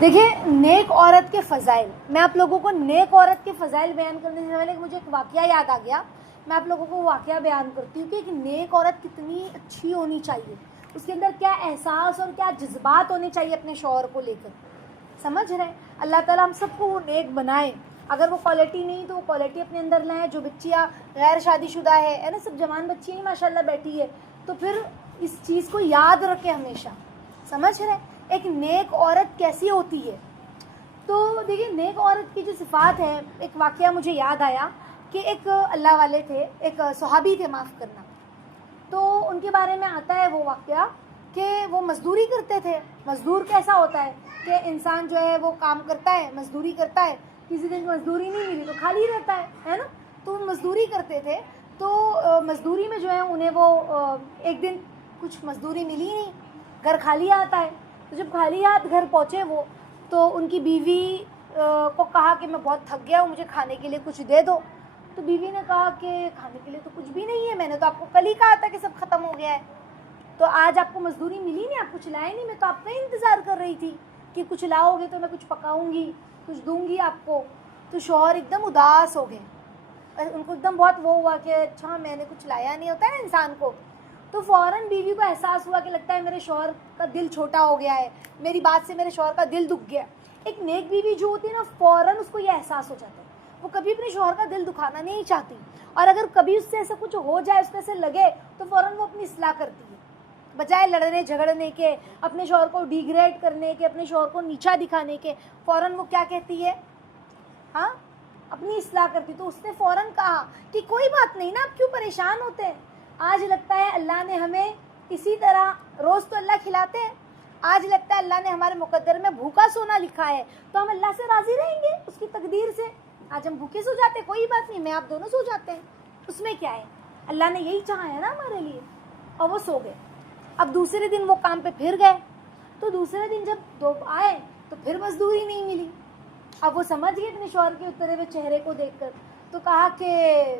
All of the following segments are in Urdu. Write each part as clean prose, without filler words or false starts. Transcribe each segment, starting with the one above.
دیکھیں نیک عورت کے فضائل، میں آپ لوگوں کو نیک عورت کے فضائل بیان کرنے سے پہلے مجھے ایک واقعہ یاد آ گیا. میں آپ لوگوں کو واقعہ بیان کرتی ہوں کہ ایک نیک عورت کتنی اچھی ہونی چاہیے، اس کے اندر کیا احساس اور کیا جذبات ہونے چاہیے اپنے شوہر کو لے کر. سمجھ رہے ہیں؟ اللہ تعالیٰ ہم سب کو وہ نیک بنائے. اگر وہ کوالٹی نہیں تو وہ کوالٹی اپنے اندر لائیں. جو بچیاں غیر شادی شدہ ہے نا، سب جوان بچی ہی ماشاء اللہ بیٹھی ہے، تو پھر اس چیز کو یاد رکھے ہمیشہ. سمجھ رہے ہیں؟ ایک نیک عورت کیسی ہوتی ہے؟ تو دیکھیے نیک عورت کی جو صفات ہے، ایک واقعہ مجھے یاد آیا کہ ایک اللہ والے تھے، ایک صحابی تھے، معاف کرنا. تو ان کے بارے میں آتا ہے وہ واقعہ کہ وہ مزدوری کرتے تھے. مزدور کیسا ہوتا ہے کہ انسان جو ہے وہ کام کرتا ہے، مزدوری کرتا ہے، کسی دن مزدوری نہیں ملی تو خالی رہتا ہے نا. تو وہ مزدوری کرتے تھے. تو مزدوری میں جو ہے انہیں وہ ایک دن کچھ مزدوری ملی نہیں، گھر خالی آتا ہے. تو جب خالی ہاتھ گھر پہنچے وہ، تو ان کی بیوی کو کہا کہ میں بہت تھک گیا ہوں، مجھے کھانے کے لیے کچھ دے دو. تو بیوی نے کہا کہ کھانے کے لیے تو کچھ بھی نہیں ہے، میں نے تو آپ کو کل ہی کہا تھا کہ سب ختم ہو گیا ہے. تو آج آپ کو مزدوری ملی نہیں، آپ کچھ لائے نہیں، میں تو آپ کا ہی انتظار کر رہی تھی کہ کچھ لاؤ گے تو میں کچھ پکاؤں گی، کچھ دوں گی آپ کو. تو شوہر ایک دم اداس ہو گئے. ان کو ایک دم بہت وہ ہوا کہ اچھا میں نے کچھ لایا نہیں، ہوتا ہے نا انسان کو. تو فوراً بیوی کو احساس ہوا کہ لگتا ہے میرے شوہر کا دل چھوٹا ہو گیا ہے، میری بات سے میرے شوہر کا دل دکھ گیا. ایک نیک بیوی جو ہوتی ہے نا، فوراً اس کو یہ احساس ہو جاتا ہے. وہ کبھی اپنے شوہر کا دل دکھانا نہیں چاہتی، اور اگر کبھی اس سے ایسا کچھ ہو جائے، اس کو ایسے لگے، تو فوراً وہ اپنی اصلاح کرتی ہے. بجائے لڑنے جھگڑنے کے، اپنے شوہر کو ڈیگریڈ کرنے کے، اپنے شوہر کو نیچا دکھانے کے، فوراً وہ کیا کہتی ہے؟ ہاں، اپنی اصلاح کرتی. تو اس نے فوراً کہا کہ کوئی بات نہیں نا، آپ کیوں پریشان ہوتے ہیں؟ آج لگتا ہے اللہ نے ہمیں اسی طرح، روز تو اللہ کھلاتے ہیں، آج لگتا ہے اللہ نے ہمارے مقدر میں بھوکا سونا لکھا ہے، تو ہم اللہ سے راضی رہیں گے اس کی تقدیر سے. آج ہم بھوکے سو جاتے، کوئی بات نہیں، میں آپ دونوں سو جاتے ہیں، اس میں کیا ہے؟ اللہ نے یہی چاہا ہے نا ہمارے لیے. اور وہ سو گئے. اب دوسرے دن وہ کام پہ پھر گئے. تو دوسرے دن جب آئے تو پھر مزدوری نہیں ملی. اب وہ سمجھ گئے اپنے شوہر کے اترے ہوئے چہرے کو دیکھ کر. تو کہا کہ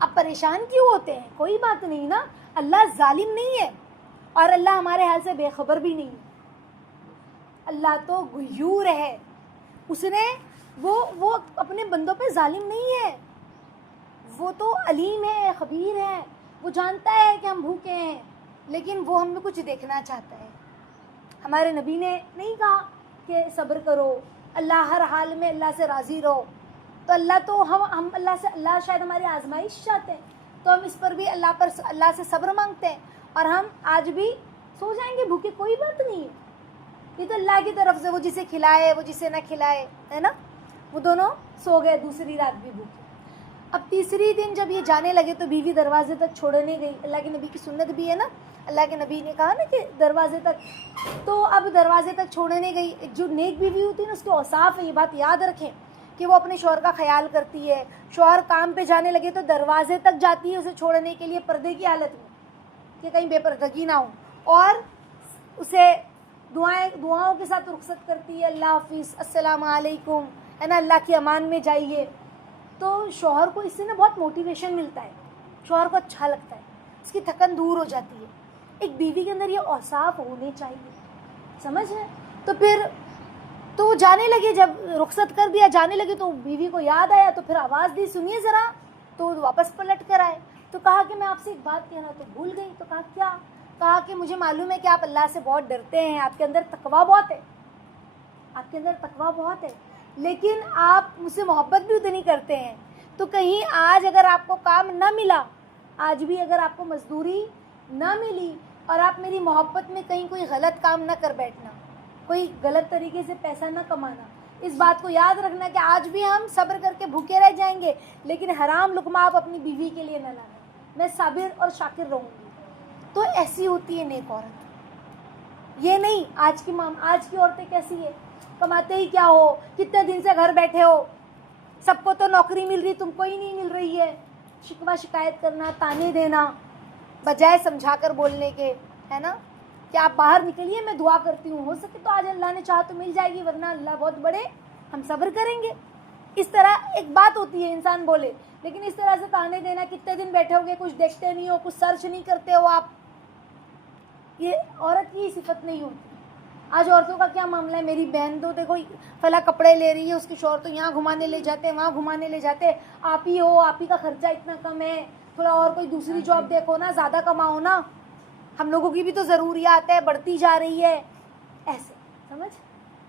اب پریشان کیوں ہوتے ہیں؟ کوئی بات نہیں نا، اللہ ظالم نہیں ہے، اور اللہ ہمارے حال سے بے خبر بھی نہیں ہے. اللہ تو غیور ہے، اس نے وہ اپنے بندوں پہ ظالم نہیں ہے. وہ تو علیم ہے، خبیر ہے. وہ جانتا ہے کہ ہم بھوکے ہیں، لیکن وہ ہم میں کچھ دیکھنا چاہتا ہے. ہمارے نبی نے نہیں کہا کہ صبر کرو، اللہ ہر حال میں اللہ سے راضی رہو. تو اللہ تو ہم اللہ شاید ہماری آزمائش چاہتے ہیں، تو ہم اس پر بھی اللہ سے صبر مانگتے ہیں. اور ہم آج بھی سو جائیں گے بھوکے، کوئی بات نہیں ہے. یہ تو اللہ کی طرف سے، وہ جسے کھلائے وہ جسے نہ کھلائے، ہے نا. وہ دونوں سو گئے، دوسری رات بھی بھوکے. اب تیسری دن جب یہ جانے لگے تو بیوی دروازے تک چھوڑنے گئی. اللہ کے نبی کی سنت بھی ہے نا، اللہ کے نبی نے کہا نا کہ دروازے تک. تو اب دروازے تک چھوڑنے گئی. جو نیک بیوی ہوتی ہے نا، اس کے اوصاف ہے، یہ بات یاد رکھیں کہ وہ اپنے شوہر کا خیال کرتی ہے. شوہر کام پہ جانے لگے تو دروازے تک جاتی ہے اسے چھوڑنے کے لیے، پردے کی حالت میں کہ کہیں بے پردگی نہ ہو. اور اسے دعاؤں کے ساتھ رخصت کرتی ہے، اللہ حافظ، السلام علیکم، ہے نا، اللہ کی امان میں جائیے. تو شوہر کو اس سے نا بہت موٹیویشن ملتا ہے، شوہر کو اچھا لگتا ہے، اس کی تھکن دور ہو جاتی ہے. ایک بیوی کے اندر یہ اوصاف ہونے چاہیے. سمجھ رہے؟ تو پھر تو وہ جانے لگے، جب رخصت کر دیا جانے لگے تو بیوی کو یاد آیا، تو پھر آواز دی سنیے ذرا. تو واپس پلٹ کر آئے. تو کہا کہ میں آپ سے ایک بات کہنا، تو بھول گئی. تو کہا کیا؟ کہا کہ مجھے معلوم ہے کہ آپ اللہ سے بہت ڈرتے ہیں، آپ کے اندر تقویٰ بہت ہے، آپ کے اندر تقویٰ بہت ہے، لیکن آپ مجھ سے محبت بھی اتنی کرتے ہیں. تو کہیں آج اگر آپ کو کام نہ ملا، آج بھی اگر آپ کو مزدوری نہ ملی، اور آپ میری محبت میں کہیں کوئی غلط کام نہ کر بیٹھنا، کوئی غلط طریقے سے پیسہ نہ کمانا. اس بات کو یاد رکھنا کہ آج بھی ہم صبر کر کے بھوکے رہ جائیں گے، لیکن حرام لقمہ آپ اپنی بیوی کے لیے نہ لانا. میں صابر اور شاکر رہوں گی. تو ایسی ہوتی ہے نیک عورت. یہ نہیں آج کی عورتیں کیسی ہے، کماتے ہی کیا ہو، کتنے دن سے گھر بیٹھے ہو، سب کو تو نوکری مل رہی، تم کو ہی نہیں مل رہی ہے. شکوہ شکایت کرنا، تانے دینا، بجائے سمجھا کر بولنے کے، ہے نا، کہ آپ باہر نکلیے، میں دعا کرتی ہوں، ہو سکے تو آج اللہ نے چاہا تو مل جائے گی، ورنہ اللہ بہت بڑے، ہم صبر کریں گے. اس طرح ایک بات ہوتی ہے انسان بولے، لیکن اس طرح سے تانے دینا، کتنے دن بیٹھے ہوگے، کچھ دیکھتے نہیں ہو، کچھ سرچ نہیں کرتے ہو آپ، یہ عورت کی صفت نہیں ہوتی. آج عورتوں کا کیا معاملہ ہے, میری بہن تو دیکھو فلاں کپڑے لے رہی ہے, اس کے شوہر تو یہاں گھمانے لے جاتے, وہاں گھمانے لے جاتے, آپ ہی ہو, آپ ہی کا خرچہ اتنا کم ہے, تھوڑا اور کوئی دوسری جاب دیکھو نا, زیادہ کماؤ نا, ہم لوگوں کی بھی تو ضروریات ہے, بڑھتی جا رہی ہے, ایسے سمجھ.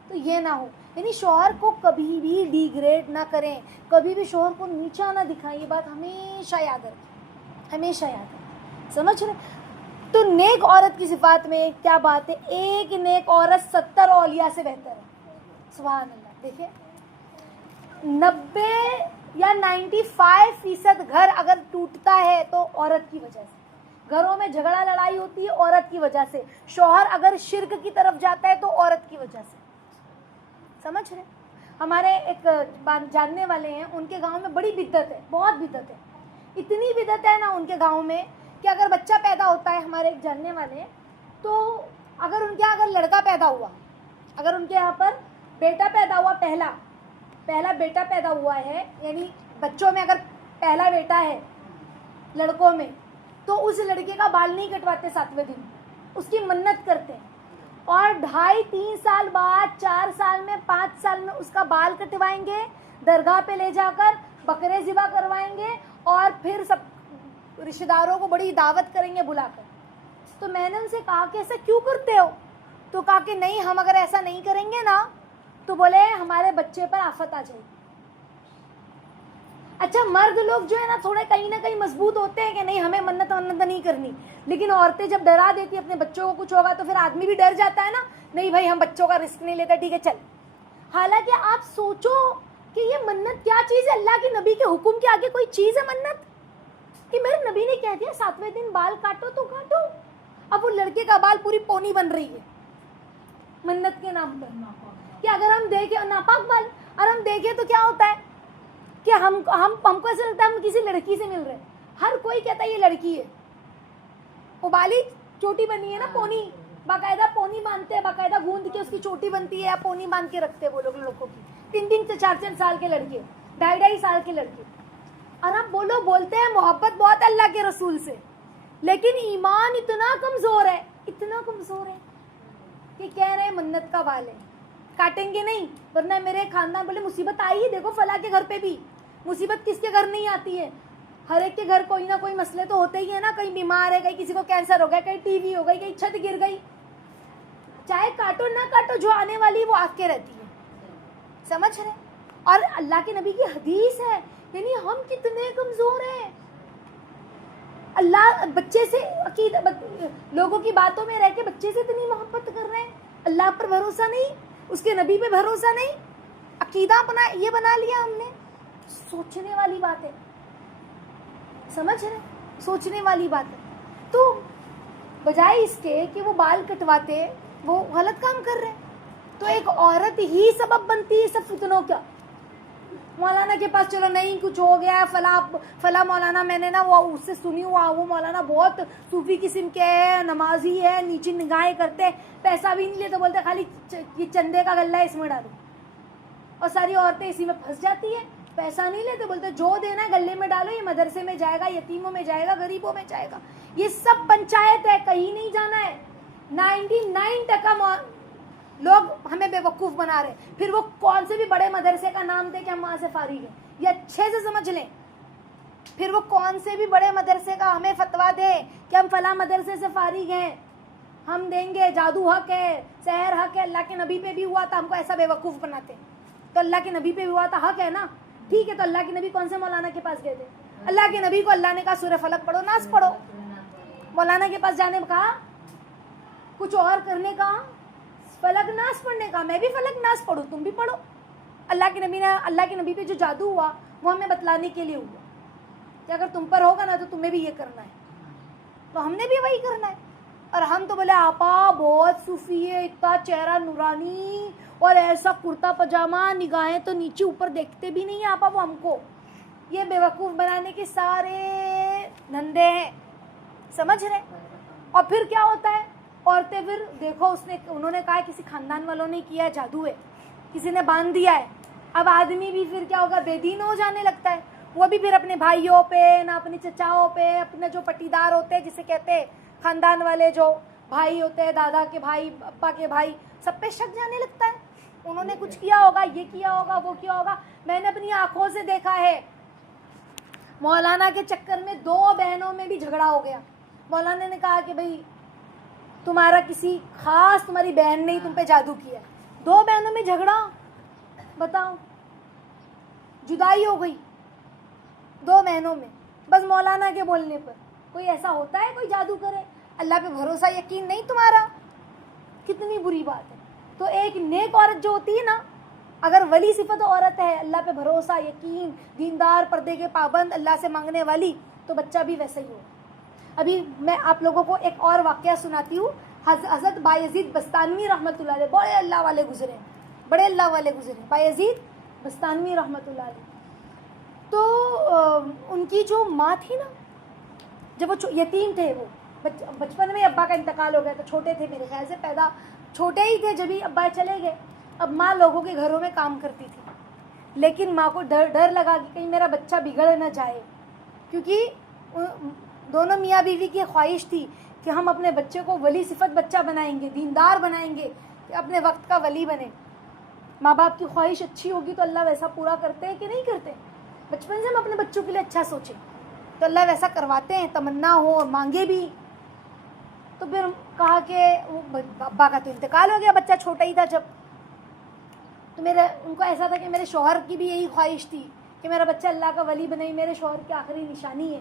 تو یہ نہ ہو, یعنی شوہر کو کبھی بھی ڈیگریڈ نہ کریں, کبھی بھی شوہر کو نیچا نہ دکھائیں, یہ بات ہمیشہ یاد رکھیں, ہمیشہ یاد رکھیں, سمجھ رہے. تو نیک عورت کی صفات میں کیا بات ہے, ایک نیک عورت 70 اولیاء سے بہتر ہے. سبحان اللہ. دیکھیں 90 یا 95% گھر اگر ٹوٹتا ہے تو عورت کی وجہ سے, گھروں میں جھگڑا لڑائی ہوتی ہے عورت کی وجہ سے, شوہر اگر شرک کی طرف جاتا ہے تو عورت کی وجہ سے, سمجھ رہے. ہمارے ایک جاننے والے ہیں, ان کے گاؤں میں بڑی بدعت ہے, بہت بدعت ہے, اتنی بدعت ہے نا ان کے گاؤں میں کہ اگر بچہ پیدا ہوتا ہے, ہمارے ایک جاننے والے ہیں, تو اگر ان کے یہاں اگر لڑکا پیدا ہوا, اگر ان کے یہاں پر بیٹا پیدا ہوا, پہلا بیٹا پیدا ہوا ہے, یعنی بچوں میں اگر پہلا بیٹا ہے لڑکوں میں, تو اس لڑکے کا بال نہیں کٹواتے 7ویں دن, اس کی منت کرتے ہیں, اور 2.5-3 سال بعد, 4 سال میں, 5 سال میں اس کا بال کٹوائیں گے, درگاہ پہ لے جا کر بکرے ذبح کروائیں گے, اور پھر سب رشتہ داروں کو بڑی دعوت کریں گے بلا کر. تو میں نے ان سے کہا کہ ایسا کیوں کرتے ہو؟ تو کہا کہ نہیں, ہم اگر ایسا نہیں کریں گے نا تو بولے ہمارے بچے پر آفت آ جائے گی. اچھا مرد لوگ جو ہے نا تھوڑے کہیں نہ کہیں مضبوط ہوتے ہیں کہ نہیں ہمیں منت نہیں کرنی, لیکن عورتیں جب ڈرا دیتی اپنے بچوں کو کچھ ہوگا تو پھر آدمی بھی ڈر جاتا ہے نا, نہیں بھائی ہم بچوں کا رسک نہیں لیتے, ٹھیک ہے چل. حالانکہ آپ سوچو کہ یہ منت کیا چیز ہے, اللہ کے نبی کے حکم کے آگے کوئی چیز ہے منت؟ کہ میرے نبی نے کہہ دیا 7ویں دن بال کاٹو تو کاٹو. اب وہ لڑکے کا بال پوری پونی بن رہی ہے منت کے نام پر, کہ اگر ہم دیکھیں ناپاک بال, اور ہم دیکھیں تو کیا ہوتا ہے کہ ہم کو ایسا لگتا ہے ہم کسی لڑکی سے مل رہے ہیں. ہر کوئی کہتا ہے یہ لڑکی ہے, وہ بالی چوٹی بنی ہے نا, پونی, باقاعدہ پونی باندھتے ہیں, باقاعدہ گوند کے اس کی چوٹی بنتی ہے, یا پونی باندھ کے رکھتے ہیں وہ لوگ لڑکوں کی. 3 سے 4 سال کے لڑکے, 2.5 سال کے لڑکے, اور اب بولتے ہیں محبت بہت اللہ کے رسول سے, لیکن ایمان اتنا کمزور ہے کہ کہہ رہے ہیں منت کا بال ہے, کاٹیں گے نہیں, ورنہ میرے خاندان بولے مصیبت آئی ہے. دیکھو فلاں کے گھر پہ بھی مصیبت کس کے گھر نہیں آتی ہے, ہر ایک کے گھر کوئی نہ کوئی مسئلے تو ہوتے ہی ہیں نا, کہیں بیمار ہے, کہیں کسی کو کینسر ہو گیا, کہیں ٹی وی ہو گئی, کہیں چھت گر گئی. چاہے کاٹو نہ کاٹو, جو آنے والی وہ آ کے رہتی ہے, سمجھ رہے. اور اللہ کے نبی کی حدیث ہے, یعنی ہم کتنے کمزور ہیں. اللہ بچے سے لوگوں کی باتوں میں رہ کے بچے سے اتنی محبت کر رہے ہیں, اللہ پر بھروسہ نہیں, اس کے نبی پہ بھروسہ نہیں, عقیدہ یہ بنا لیا ہم نے. سوچنے والی بات ہے, سمجھ رہے, سوچنے والی بات ہے. تو بجائے اس کے کہ وہ بال کٹواتے, وہ غلط کام کر رہے ہیں. تو ایک عورت ہی سبب بنتی ہے سب فتنوں کا. مولانا کے پاس چلو نہیں کچھ ہو گیا, فلاں مولانا میں نے نا وہ اس سے سنی ہوا, وہ مولانا بہت صوفی قسم کے ہے, نمازی ہے, نیچی نگاہیں کرتے, پیسہ بھی نہیں لیتے, بولتے خالی یہ چندے کا غلہ ہے اس میں ڈالو, اور ساری عورتیں اسی میں پھنس جاتی ہیں. پیسہ نہیں لیتے, بولتے جو دینا ہے گلے میں ڈالو, یہ مدرسے میں جائے گا, یتیموں میں جائے گا, غریبوں میں جائے گا. یہ سب پنچایت ہے, کہیں نہیں جانا ہے. 99% لوگ ہمیں بے وقوف بنا رہے. پھر وہ کون سے بھی بڑے مدرسے کا نام دے کہ ہم وہاں سے فارغ ہیں, یہ اچھے سے سمجھ لیں. پھر وہ کون سے بھی بڑے مدرسے کا ہمیں فتوا دے کہ ہم فلاں مدرسے سے فارغ ہیں, ہم دیں گے, جادو حق ہے, سحر حق ہے. اللہ کے نبی پہ بھی ہوا تھا, ہم کو ایسا بے وقوف بناتے. تو اللہ کے نبی پہ بھی ہوا تھا, حق ہے نا, ٹھیک ہے. تو اللہ کے نبی کون سے مولانا کے پاس گئے تھے؟ اللہ کے نبی کو اللہ نے کہا سورہ فلق پڑھو, ناس پڑھو. مولانا کے پاس جانے کہا, کچھ اور کرنے کا, فلک ناس پڑھنے کا. میں بھی فلک ناس پڑھوں, تم بھی پڑھو. اللہ کے نبی پہ جو جادو ہوا وہ ہمیں بتلانے کے لیے ہوا کہ اگر تم پر ہوگا نا تو تمہیں بھی یہ کرنا ہے. تو ہم نے بھی وہی کرنا ہے. اور ہم تو بولے آپا بہت صوفی ہے, اتنا چہرہ نورانی, اور ایسا کرتا پاجامہ, نگاہیں تو نیچے اوپر دیکھتے بھی نہیں آپا وہ ہم کو. یہ بے وقوف بنانے کے سارے دھندے ہیں, سمجھ رہے. اور پھر کیا ہوتا ہے, عورتیں پھر دیکھو انہوں نے کہا کسی خاندان والوں نے کیا ہے, جادو ہے, کسی نے باندھ دیا ہے. اب آدمی بھی پھر کیا ہوگا, بے دین ہو جانے لگتا ہے. وہ بھی پھر اپنے بھائیوں پہ, نہ اپنی چچاؤں پہ, اپنے جو پٹیدار ہوتے ہیں جسے کہتے ہیں خاندان والے, جو بھائی ہوتے ہیں, دادا کے بھائی, ابا کے بھائی, سب پہ شک جانے لگتا ہے. انہوں نے کچھ کیا ہوگا, یہ کیا ہوگا, وہ کیا ہوگا. میں نے اپنی آنکھوں سے دیکھا ہے, مولانا کے چکر میں 2 بہنوں میں بھی جھگڑا ہو گیا. مولانا نے کہا کہ بھائی تمہارا کسی خاص تمہاری بہن نے ہی تم پہ جادو کیا. 2 بہنوں میں جھگڑا, بتاؤ, جدائی ہو گئی 2 بہنوں میں, بس مولانا کے بولنے پر. کوئی ایسا ہوتا ہے کوئی جادو کرے؟ اللہ پہ بھروسہ یقین نہیں تمہارا, کتنی بری بات ہے. تو ایک نیک عورت جو ہوتی ہے نا, اگر ولی صفت عورت ہے, اللہ پہ بھروسہ یقین, دیندار, پردے کے پابند, اللہ سے مانگنے والی, تو بچہ بھی ویسا ہی ہو. ابھی میں آپ لوگوں کو ایک اور واقعہ سناتی ہوں. حضرت بایزید بستانوی رحمۃ اللہ علیہ, بڑے اللہ والے گزرے, بڑے اللہ والے گزرے, بایزید بستانوی رحمۃ اللہ علیہ. تو ان کی جو ماں تھی نا, جب وہ یتیم تھے, وہ بچپن میں ابا کا انتقال ہو گیا, تو چھوٹے تھے میرے خیال سے, پیدا چھوٹے ہی تھے جب ہی ابا چلے گئے. اب ماں لوگوں کے گھروں میں کام کرتی تھی, لیکن ماں کو ڈر لگا کہ کہیں میرا بچہ بگڑ نہ جائے, کیونکہ دونوں میاں بیوی کی خواہش تھی کہ ہم اپنے بچے کو ولی صفت بچہ بنائیں گے, دیندار بنائیں گے, کہ اپنے وقت کا ولی بنے. ماں باپ کی خواہش اچھی ہوگی تو اللہ ویسا پورا کرتے ہیں کہ نہیں کرتے؟ بچپن سے ہم اپنے بچوں کے لیے اچھا سوچیں تو اللہ ویسا کرواتے ہیں, تمنا ہو اور مانگے بھی. تو پھر کہا کہ ابا کا تو انتقال ہو گیا, بچہ چھوٹا ہی تھا جب. تو ان کو ایسا تھا کہ میرے شوہر کی بھی یہی خواہش تھی کہ میرا بچہ اللہ کا ولی بنے, میرے شوہر کی آخری نشانی ہے,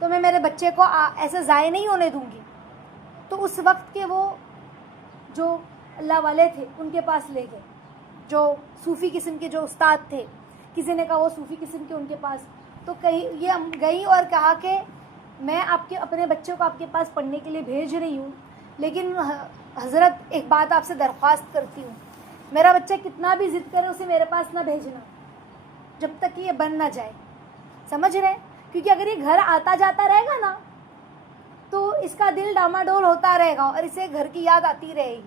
تو میں میرے بچے کو ایسے ضائع نہیں ہونے دوں گی. تو اس وقت کے وہ جو اللہ والے تھے ان کے پاس لے گئے, جو صوفی قسم کے جو استاد تھے. کسی نے کہا وہ صوفی قسم کے ان کے پاس. تو یہ گئی اور کہا کہ میں اپنے بچوں کو آپ کے پاس پڑھنے کے لیے بھیج رہی ہوں, لیکن حضرت ایک بات آپ سے درخواست کرتی ہوں, میرا بچہ کتنا بھی ضد کرے اسے میرے پاس نہ بھیجنا جب تک کہ یہ بن نہ جائے. سمجھ رہے؟ کیونکہ اگر یہ گھر آتا جاتا رہے گا نا تو اس کا دل ڈاماڈول ہوتا رہے گا اور اسے گھر کی یاد آتی رہے گی.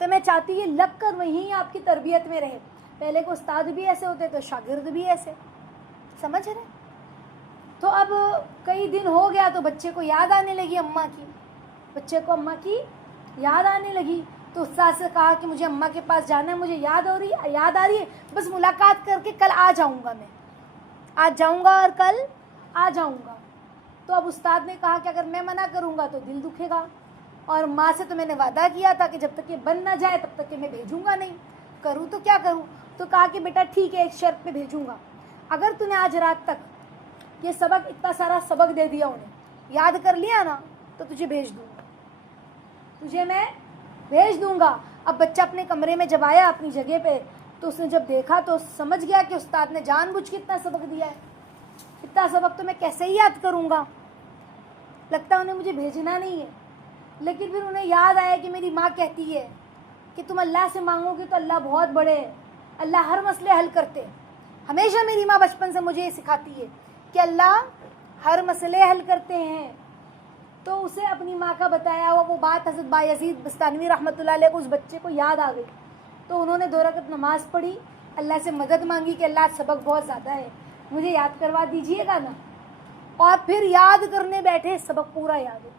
تو میں چاہتی یہ لگ کر وہیں آپ کی تربیت میں رہے. پہلے کو استاد بھی ایسے ہوتے تو شاگرد بھی ایسے. سمجھ رہے؟ تو اب کئی دن ہو گیا تو بچے کو یاد آنے لگی اماں کی, بچے کو اماں کی یاد آنے لگی. تو استاد سے کہا کہ مجھے اماں کے پاس جانا ہے, مجھے یاد آ رہی ہے, بس ملاقات کر کے کل آ جاؤں گا, میں آج جاؤں گا اور کل آ جاؤں گا. تو اب استاد نے کہا کہ اگر میں منع کروں گا تو دل دکھے گا, اور ماں سے تو میں نے وعدہ کیا تھا کہ جب تک یہ بن نہ جائے تب تک کہ میں بھیجوں گا نہیں, کروں تو کیا کروں. تو کہا کہ بیٹا ٹھیک ہے, ایک شرط پہ بھیجوں گا, اگر تو نے آج رات تک یہ سبق, اتنا سارا سبق دے دیا انہیں, یاد کر لیا نا, تو تجھے بھیج دوں گا, تجھے میں بھیج دوں گا. اب بچہ اپنے کمرے میں جب آیا اپنی جگہ پہ, تو اس نے جب دیکھا تو سمجھ گیا کہ استاد نے جان بوجھ کے اتنا سبق دیا ہے, اتنا سبق تو میں کیسے ہی یاد کروں گا. لگتا ہے انہیں مجھے بھیجنا نہیں ہے. لیکن پھر انہیں یاد آیا کہ میری ماں کہتی ہے کہ تم اللہ سے مانگو گے تو اللہ بہت بڑے ہے, اللہ ہر مسئلے حل کرتے. ہمیشہ میری ماں بچپن سے مجھے یہ سکھاتی ہے کہ اللہ ہر مسئلے حل کرتے ہیں. تو اسے اپنی ماں کا بتایا ہوا وہ بات حضرت بایزید بستانوی رحمۃ اللہ علیہ کو اس بچے کو یاد آ گئی. تو انہوں نے 2 رکعت نماز پڑھی, اللہ سے مدد مانگی کہ اللہ سبق بہت زیادہ ہے, مجھے یاد کروا دیجئے گا نا. اور پھر یاد کرنے بیٹھے, سبق پورا یاد ہے.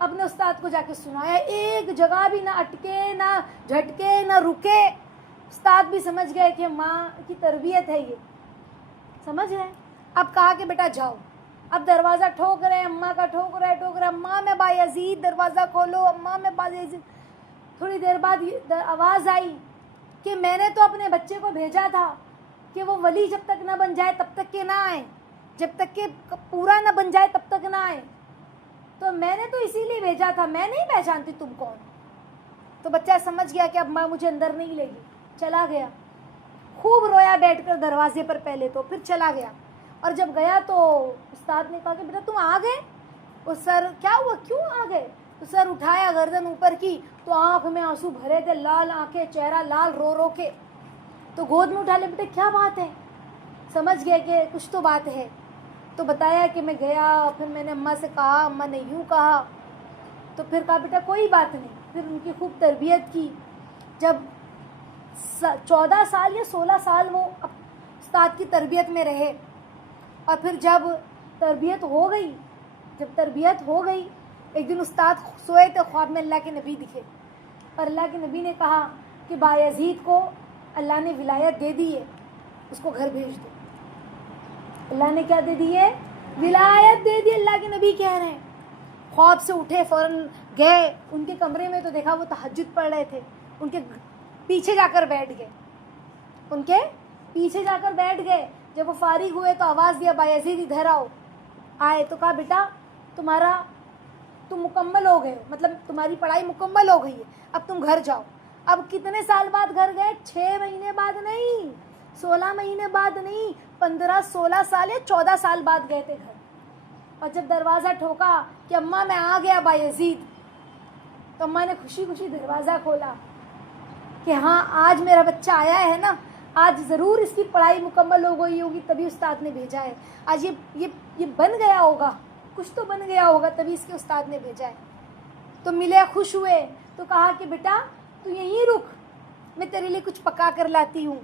اپنے استاد کو جا کے سنایا, ایک جگہ بھی نہ اٹکے, نہ جھٹکے, نہ رکے. استاد بھی سمجھ گئے کہ ماں کی تربیت ہے یہ. سمجھ رہے ہیں؟ اب کہا کہ بیٹا جاؤ. اب دروازہ ٹھوک رہے, اماں کا ٹھوک رہے, اماں میں بایزید دروازہ کھولو, اماں میں بایزید. تھوڑی دیر بعد آواز آئی کہ میں نے تو اپنے بچے کو بھیجا تھا کہ وہ ولی جب تک نہ بن جائے تب تک کہ نہ آئے, جب تک کہ پورا نہ بن جائے تب تک نہ آئے. تو میں نے تو اسی لیے بھیجا تھا, میں نہیں پہچانتی تم کون. تو بچہ سمجھ گیا کہ اب ماں مجھے اندر نہیں لے گی, چلا گیا. خوب رویا بیٹھ کر دروازے پر پہلے تو, پھر چلا گیا. اور جب گیا تو استاد نے کہا کہ بیٹا تم آ گئے. وہ سر کیا ہوا, کیوں آ گئے؟ تو سر اٹھایا, گردن اوپر کی, تو آنکھ میں آنسو بھرے تھے, لال آنکھیں, چہرہ لال, رو رو کے. تو گود میں اٹھا لے, بیٹے کیا بات ہے؟ سمجھ گیا کہ کچھ تو بات ہے. تو بتایا کہ میں گیا, پھر میں نے اماں سے کہا, اماں نے یوں کہا. تو پھر کہا بیٹا کوئی بات نہیں. پھر ان کی خوب تربیت کی. جب 14 سال یا 16 سال وہ استاد کی تربیت میں رہے, اور پھر جب تربیت ہو گئی, ایک دن استاد سوئے تو خواب میں اللہ کے نبی دکھے. اور اللہ کے نبی نے کہا کہ بایزید کو اللہ نے ولایت دے دی ہے، اس کو گھر بھیج دو. اللہ نے کیا دے دی ہے؟ ولایت دے دی. اللہ کے نبی کہہ رہے ہیں. خواب سے اٹھے، فوراً گئے ان کے کمرے میں، تو دیکھا وہ تہجد پڑھ رہے تھے. ان کے پیچھے جا کر بیٹھ گئے، ان کے پیچھے جا کر بیٹھ گئے. جب وہ فارغ ہوئے تو آواز دیا بایزید ادھر آؤ. آئے تو کہا بیٹا تم مکمل ہو گئے ہو، مطلب تمہاری پڑھائی مکمل ہو گئی ہے، اب تم گھر جاؤ. اب کتنے سال بعد گھر گئے؟ 6 مہینے بعد نہیں، 16 مہینے بعد نہیں، 15-16 سال یا 14 سال بعد گئے تھے گھر. اور جب دروازہ ٹھوکا کہ اماں میں آ گیا بایزید، تو اماں نے خوشی خوشی دروازہ کھولا کہ ہاں آج میرا بچہ آیا ہے نا، آج ضرور اس کی پڑھائی مکمل ہو گئی ہوگی تبھی استاد نے بھیجا ہے، آج یہ بن گیا ہوگا، کچھ تو بن گیا ہوگا تبھی اس کے استاد نے بھیجا ہے. تو ملے، خوش ہوئے، تو کہا کہ بیٹا تو یہیں رک، میں تیرے لیے کچھ پکا کر لاتی ہوں.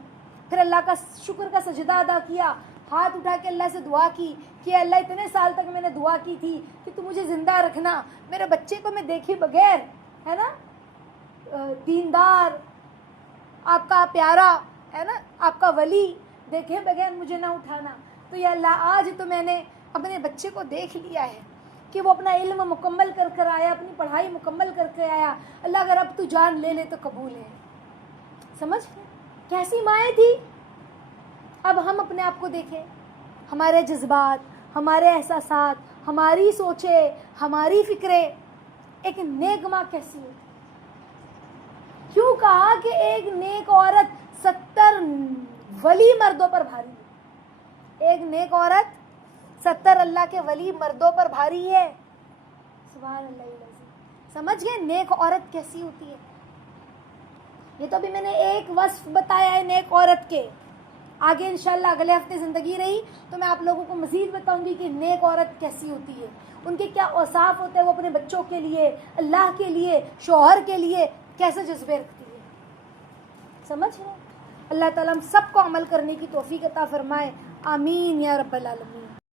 پھر اللہ کا شکر کا سجدہ ادا کیا، ہاتھ اٹھا کے اللہ سے دعا کی کہ اللہ اتنے سال تک میں نے دعا کی تھی کہ تو مجھے زندہ رکھنا، میرے بچے کو میں دیکھے بغیر، ہے نا، دیندار، آپ کا پیارا، ہے نا، آپ کا ولی، دیکھے بغیر مجھے نہ اٹھانا. تو یا اللہ آج تو میں نے اپنے بچے کو دیکھ لیا ہے کہ وہ اپنا علم مکمل کر آیا، اپنی پڑھائی مکمل کر کے آیا. اللہ اگر اب تو جان لے لے تو قبول ہے. سمجھ کیسی مائیں تھی. اب ہم اپنے آپ کو دیکھیں، ہمارے جذبات، ہمارے احساسات، ہماری سوچیں، ہماری فکریں. ایک نیک ماں کیسی ہوتی؟ کیوں کہا کہ ایک نیک عورت 70 ولی مردوں پر بھاری ہے. ایک نیک عورت 70 اللہ کے ولی مردوں پر بھاری ہے. سبحان اللہ العظیم. سمجھ گئے نیک عورت کیسی ہوتی ہے؟ یہ تو ابھی میں نے ایک وصف بتایا ہے نیک عورت کے. آگے انشاءاللہ اگلے ہفتے زندگی رہی تو میں آپ لوگوں کو مزید بتاؤں گی کہ نیک عورت کیسی ہوتی ہے، ان کے کیا اوصاف ہوتے ہیں، وہ اپنے بچوں کے لیے، اللہ کے لیے، شوہر کے لیے کیسے جذبے رکھتی ہے. سمجھ رہے؟ اللہ تعالیٰ ہم سب کو عمل کرنے کی توفیق عطا فرمائے. آمین یا رب العالمین.